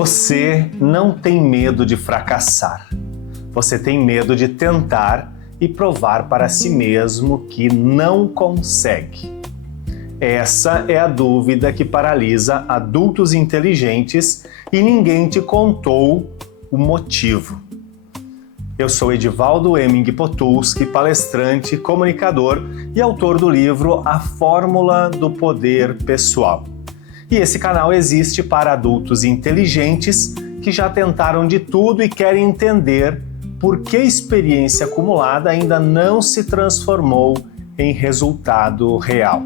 Você não tem medo de fracassar. Você tem medo de tentar e provar para si mesmo que não consegue. Essa é a dúvida que paralisa adultos inteligentes e ninguém te contou o motivo. Eu sou Edivaldo Heming Potulski, palestrante, comunicador e autor do livro A Fórmula do Poder Pessoal. E esse canal existe para adultos inteligentes que já tentaram de tudo e querem entender por que a experiência acumulada ainda não se transformou em resultado real.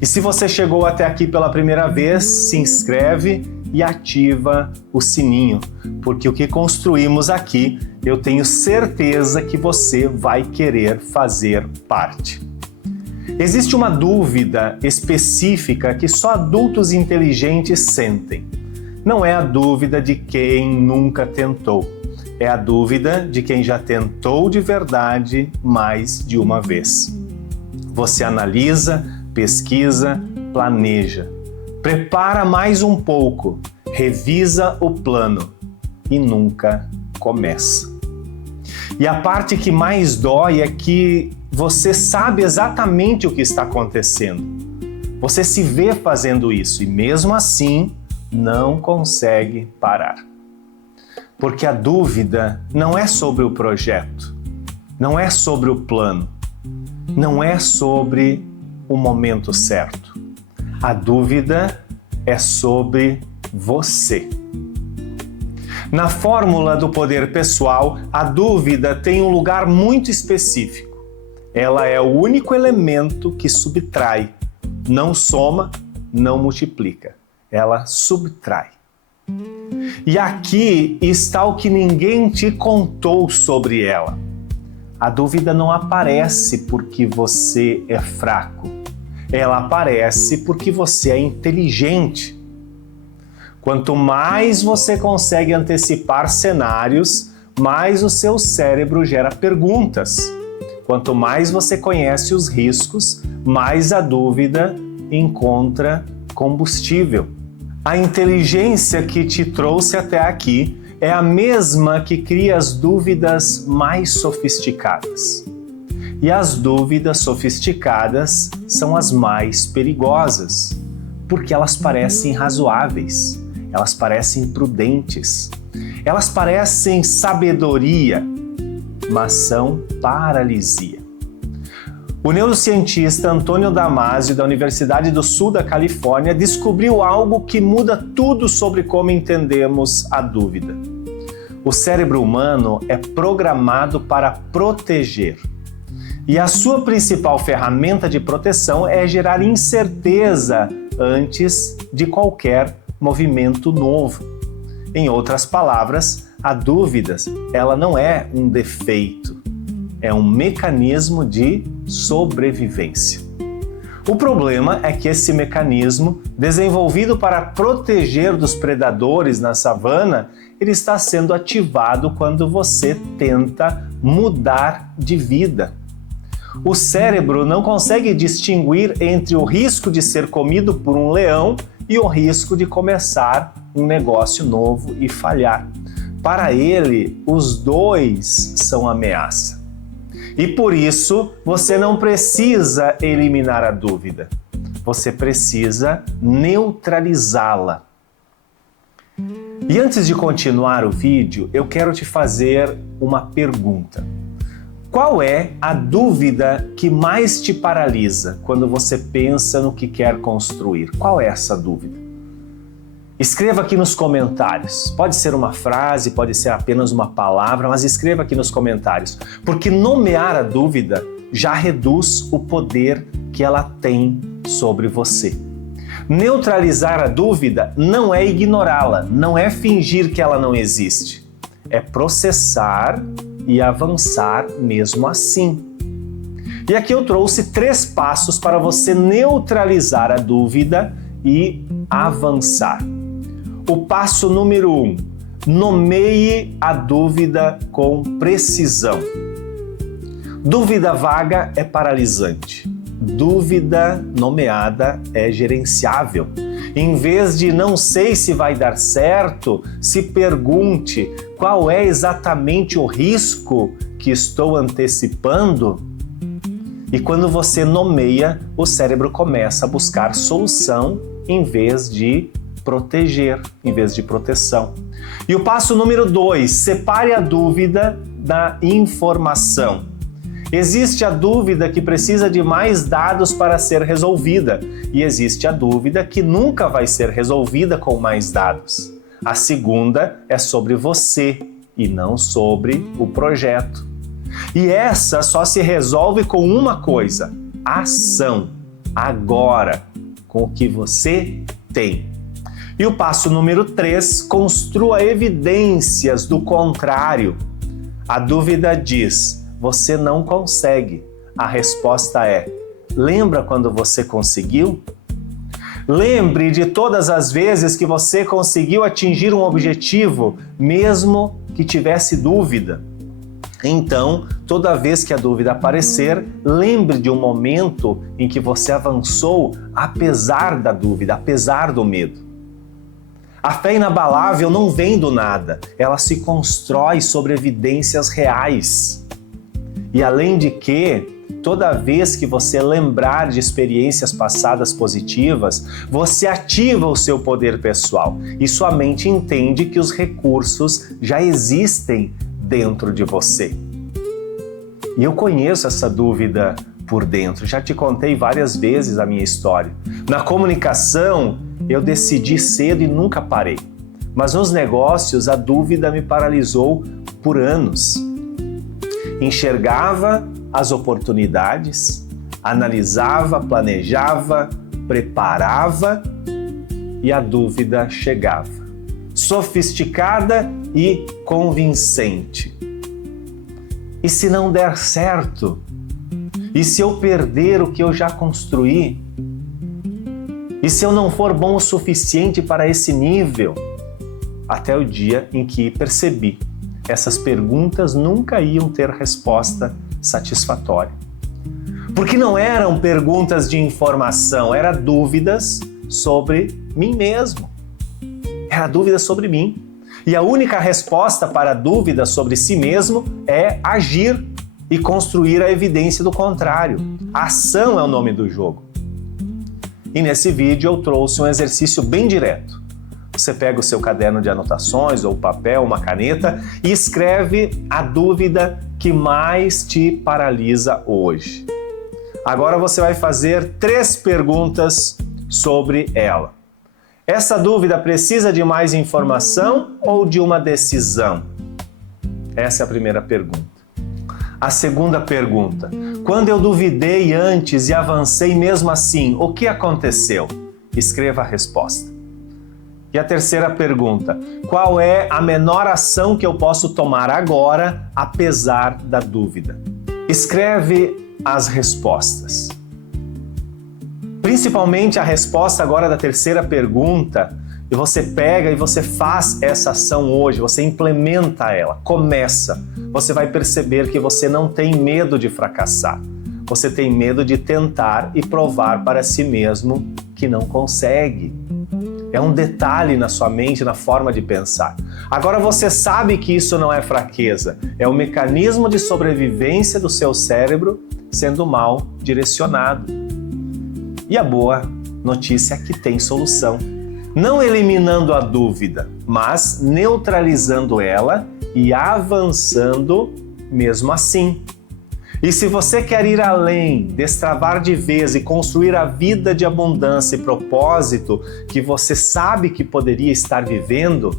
E se você chegou até aqui pela primeira vez, se inscreve e ativa o sininho, porque o que construímos aqui, eu tenho certeza que você vai querer fazer parte. Existe uma dúvida específica que só adultos inteligentes sentem. Não é a dúvida de quem nunca tentou. É a dúvida de quem já tentou de verdade mais de uma vez. Você analisa, pesquisa, planeja. Prepara mais um pouco, revisa o plano e nunca começa. E a parte que mais dói é que você sabe exatamente o que está acontecendo. Você se vê fazendo isso e mesmo assim não consegue parar. Porque a dúvida não é sobre o projeto, não é sobre o plano, não é sobre o momento certo. A dúvida é sobre você. Na fórmula do poder pessoal, a dúvida tem um lugar muito específico. Ela é o único elemento que subtrai, não soma, não multiplica. Ela subtrai. E aqui está o que ninguém te contou sobre ela. A dúvida não aparece porque você é fraco. Ela aparece porque você é inteligente. Quanto mais você consegue antecipar cenários, mais o seu cérebro gera perguntas. Quanto mais você conhece os riscos, mais a dúvida encontra combustível. A inteligência que te trouxe até aqui é a mesma que cria as dúvidas mais sofisticadas. E as dúvidas sofisticadas são as mais perigosas, porque elas parecem razoáveis, elas parecem prudentes, elas parecem sabedoria, mas são paralisia. O neurocientista Antônio Damasio, da Universidade do Sul da Califórnia, descobriu algo que muda tudo sobre como entendemos a dúvida. O cérebro humano é programado para proteger. E a sua principal ferramenta de proteção é gerar incerteza antes de qualquer movimento novo. Em outras palavras, a dúvida, ela não é um defeito, é um mecanismo de sobrevivência. O problema é que esse mecanismo, desenvolvido para proteger dos predadores na savana, ele está sendo ativado quando você tenta mudar de vida. O cérebro não consegue distinguir entre o risco de ser comido por um leão e o risco de começar um negócio novo e falhar. Para ele, os dois são ameaça. E por isso, você não precisa eliminar a dúvida. Você precisa neutralizá-la. E antes de continuar o vídeo, eu quero te fazer uma pergunta. Qual é a dúvida que mais te paralisa quando você pensa no que quer construir? Qual é essa dúvida? Escreva aqui nos comentários. Pode ser uma frase, pode ser apenas uma palavra, mas escreva aqui nos comentários, porque nomear a dúvida já reduz o poder que ela tem sobre você. Neutralizar a dúvida não é ignorá-la, não é fingir que ela não existe. É processar e avançar mesmo assim. E aqui eu trouxe 3 passos para você neutralizar a dúvida e avançar. O passo número 1, nomeie a dúvida com precisão. Dúvida vaga é paralisante. Dúvida nomeada é gerenciável. Em vez de não sei se vai dar certo, se pergunte qual é exatamente o risco que estou antecipando. E quando você nomeia, o cérebro começa a buscar solução em vez de proteger, em vez de proteção. E o passo número 2, separe a dúvida da informação. Existe a dúvida que precisa de mais dados para ser resolvida, e existe a dúvida que nunca vai ser resolvida com mais dados. A segunda é sobre você e não sobre o projeto. E essa só se resolve com uma coisa: ação, agora, com o que você tem. E o passo número 3, construa evidências do contrário. A dúvida diz: você não consegue. A resposta é: lembra quando você conseguiu? Lembre de todas as vezes que você conseguiu atingir um objetivo, mesmo que tivesse dúvida. Então, toda vez que a dúvida aparecer, lembre de um momento em que você avançou apesar da dúvida, apesar do medo. A fé inabalável não vem do nada, ela se constrói sobre evidências reais. E além de que, toda vez que você lembrar de experiências passadas positivas, você ativa o seu poder pessoal e sua mente entende que os recursos já existem dentro de você. E eu conheço essa dúvida por dentro, já te contei várias vezes a minha história. Na comunicação, eu decidi cedo e nunca parei. Mas nos negócios, a dúvida me paralisou por anos. Enxergava as oportunidades, analisava, planejava, preparava e a dúvida chegava. Sofisticada e convincente. E se não der certo? E se eu perder o que eu já construí? E se eu não for bom o suficiente para esse nível? Até o dia em que percebi, essas perguntas nunca iam ter resposta satisfatória. Porque não eram perguntas de informação, eram dúvidas sobre mim mesmo. Era dúvida sobre mim. E a única resposta para a dúvida sobre si mesmo é agir e construir a evidência do contrário. Ação é o nome do jogo. E nesse vídeo eu trouxe um exercício bem direto. Você pega o seu caderno de anotações ou papel, uma caneta e escreve a dúvida que mais te paralisa hoje. Agora você vai fazer 3 perguntas sobre ela. Essa dúvida precisa de mais informação ou de uma decisão? Essa é a primeira pergunta. A segunda pergunta: quando eu duvidei antes e avancei mesmo assim, o que aconteceu? Escreva a resposta. E a terceira pergunta: qual é a menor ação que eu posso tomar agora, apesar da dúvida? Escreve as respostas. Principalmente a resposta agora da terceira pergunta, e você pega e você faz essa ação hoje, você implementa ela, começa. Você vai perceber que você não tem medo de fracassar. Você tem medo de tentar e provar para si mesmo que não consegue. É um detalhe na sua mente, na forma de pensar. Agora você sabe que isso não é fraqueza, é um mecanismo de sobrevivência do seu cérebro sendo mal direcionado. E a boa notícia é que tem solução. Não eliminando a dúvida, mas neutralizando ela e avançando mesmo assim. E se você quer ir além, destravar de vez e construir a vida de abundância e propósito que você sabe que poderia estar vivendo,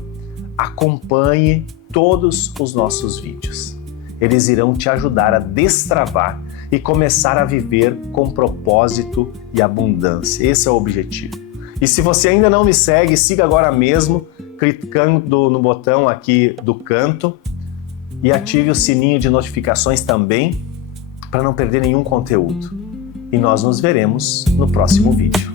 acompanhe todos os nossos vídeos. Eles irão te ajudar a destravar e começar a viver com propósito e abundância. Esse é o objetivo. E se você ainda não me segue, siga agora mesmo, clicando no botão aqui do canto e ative o sininho de notificações também, para não perder nenhum conteúdo. E nós nos veremos no próximo vídeo.